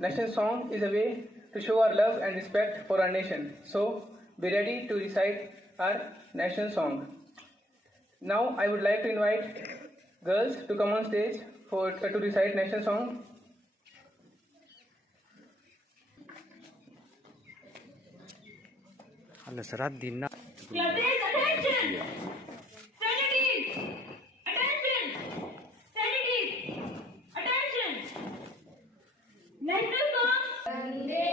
national song is a way to show our love and respect for our nation. So, be ready to recite our national song. Now, I would like to invite girls to come on stage to recite national song. Attention! National song. Vande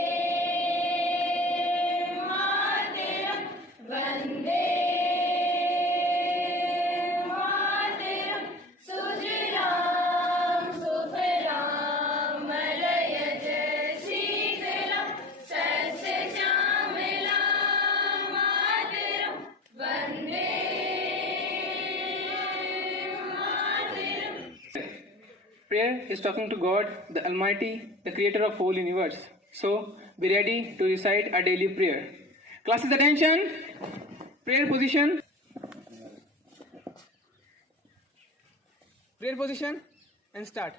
Mataram, Vande Mataram, Sujlam Suflam Malayaj Sheetalam, Sasyashyamelam Mataram, Vande Mataram. Prayer is talking to God, the Almighty, the Creator of whole universe. So, be ready to recite our daily prayer. Classes, attention! Prayer position. Prayer position and start.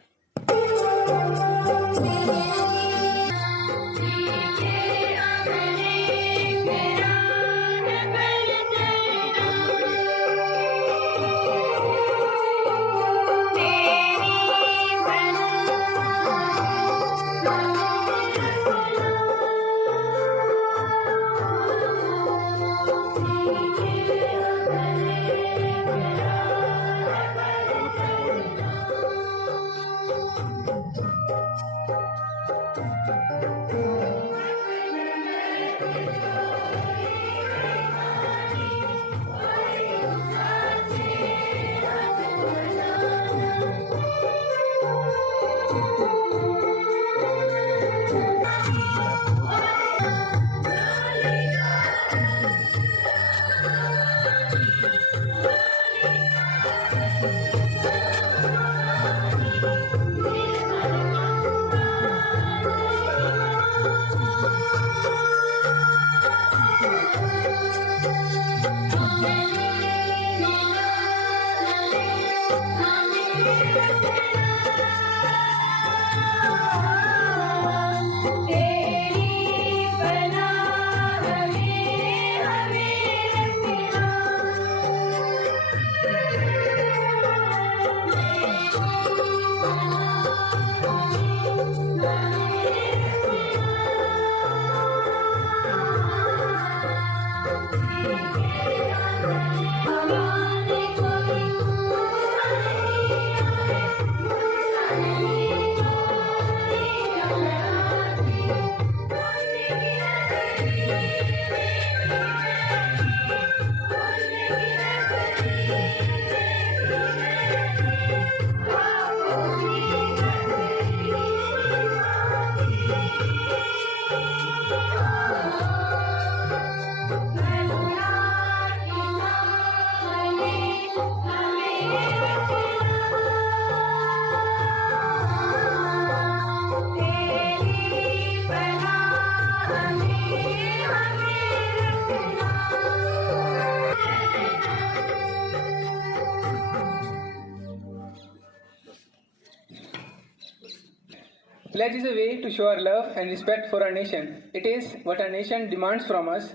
Pledge is a way to show our love and respect for our nation. It is what our nation demands from us.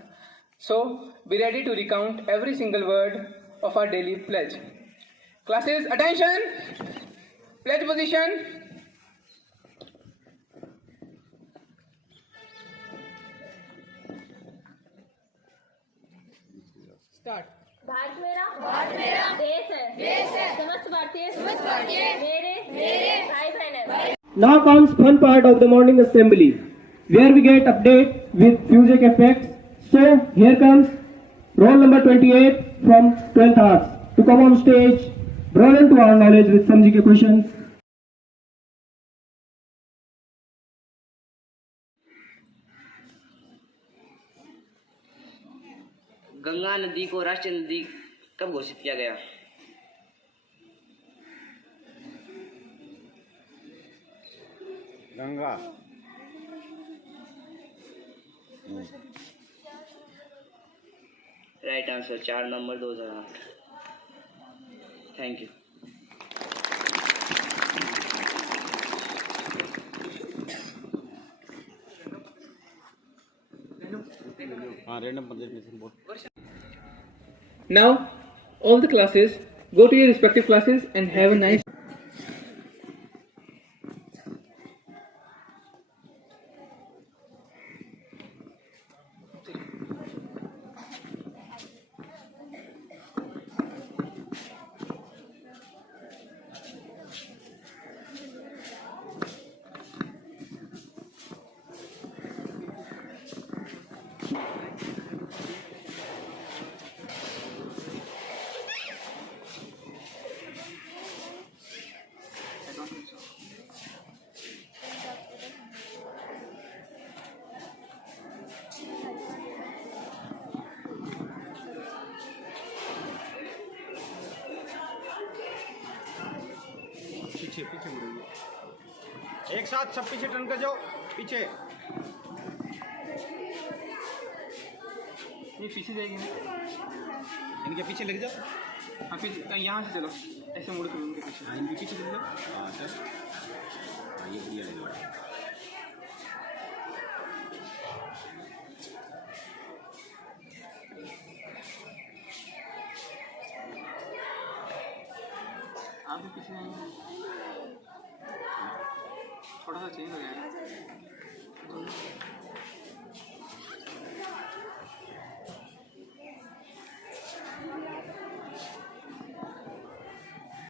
So, be ready to recount every single word of our daily pledge. Classes, attention! Pledge position. Start. Bharat मेरा देश है समस्त भारतीय मेरे भाई बहन है. Now comes fun part of the morning assembly, where we get update with music effects. So here comes roll number 28 from 12th Arts to come on stage, brilliant to our knowledge with some GK questions. Ganga नदी को राष्ट्रीय नदी कब घोषित किया गया? Ganga right answer 4 November 2008. Thank you. हाँ random परसेंटेशन बोल Now, all the classes, go to your respective classes and have a nice. पीछे पीछे मुड़ेंगे एक साथ सब पीछे टर्न कर जाओ पीछे ये पीछे जाएगी ना? इनके पीछे लग जाओ हाँ फिर यहाँ से चलो, ऐसे मुड़ के उनके पीछे। हाँ इनके पीछे लग जाओ हाँ चल हाँ ये बढ़िया लगेगा आप भी पीछे जाएंगे, थोड़ा सा चेंज हो जाएगा।